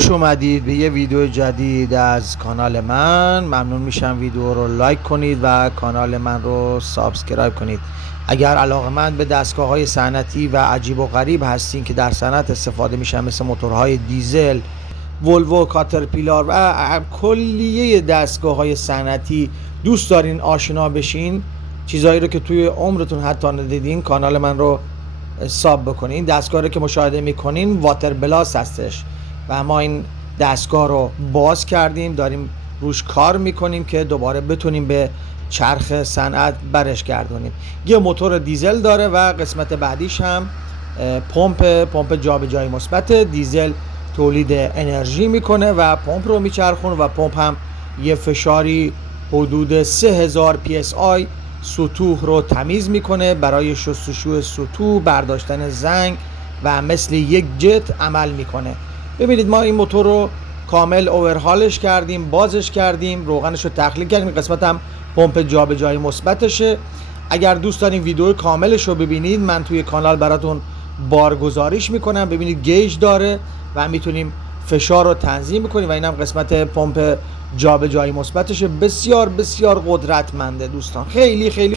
خوش اومدید به یه ویدیو جدید از کانال من. ممنون میشم ویدیو رو لایک کنید و کانال من رو سابسکرایب کنید. اگر علاقه‌مند به دستگاه‌های صنعتی و عجیب و غریب هستین که در صنعت استفاده میشن، مثل موتورهای دیزل، ولوو، کاترپیلار و کلیه دستگاه‌های صنعتی، دوست دارین آشنا بشین، چیزایی رو که توی عمرتون حتی ندیدین، کانال من رو ساب بکنین. این دستگاه رو که مشاهده میکنین واتر بلاست هستش و ما این دستگاه رو باز کردیم، داریم روش کار میکنیم که دوباره بتونیم به چرخ صنعت برش گردونیم. یه موتور دیزل داره و قسمت بعدیش هم پمپ جابجایی مثبت. دیزل تولید انرژی میکنه و پمپ رو میچرخونه و پمپ هم یه فشاری حدود 3000 PSI سطوح رو تمیز میکنه برای شستشوی سطوح، برداشتن زنگ و مثل یک جت عمل میکنه. ببینید ما این موتور رو کامل اوورهالش کردیم، بازش کردیم، روغنش رو تخلیه کردیم. این قسمت هم پمپ جابجایی مثبتشه. اگر دوست دارین ویدیو کاملش رو ببینید، من توی کانال براتون بارگذاریش میکنم. ببینید گیج داره و میتونیم فشار رو تنظیم میکنیم و این هم قسمت پمپ جابجایی مثبتشه. بسیار بسیار قدرتمنده دوستان، خیلی خیلی